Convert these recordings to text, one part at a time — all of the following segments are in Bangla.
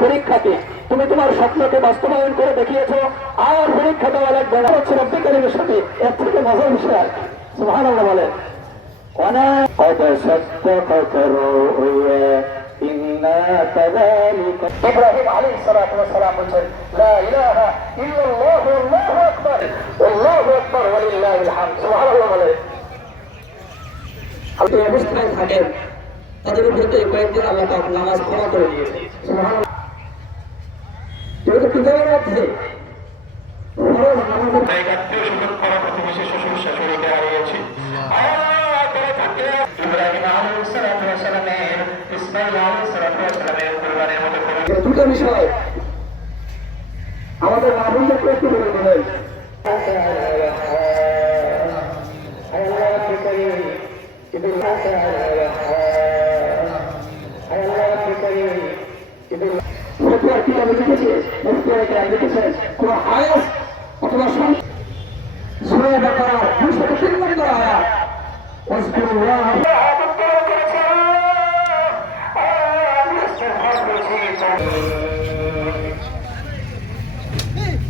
পরীক্ষাকে তুমি তোমার স্বপ্নকে বাস্তবায়ন করে দেখিয়েছ আর পরীক্ষা দেওয়া লাগবে না। হচ্ছে রব্বিকারীর সাথে এর থেকে মজার বিষয় আর বলেন। অনেক কত থাকেন তাদের ভিতরে কয়েকদিন আল্লাহ নামাজ ক্ষমা করে দিয়েছি দুটো বিষয় আমাদের মাহবুবদেরকে একটু বলে দেবেন কোন আয়াস অথবা সূরা বাকারার 203 নম্বর আয়াত।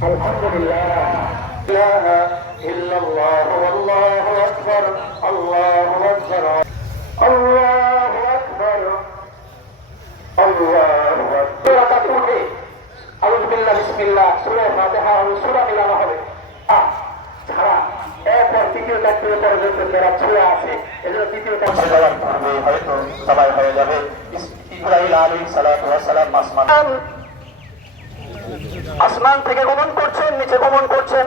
الحمد لله لا اله الا الله والله اكبر الله اكبر الله اكبر الله اكبر উঠে আউযু বিল্লাহ বিসমিল্লাহ সূরা ফাতিহা ও সূরা মিলানো হবে আহ, ছাড়া এরপর তৃতীয় চাকরির পর্যন্ত যারা ছোঁয়া আছে এজন্য তৃতীয় চাকরি দেওয়ার পূর্বে হয়তো সবাই হয়ে যাবে ইস- ইব্রাহিম আলী সালাম আসমান। আসমান থেকে গমন করছেন নিচে গমন করছেন।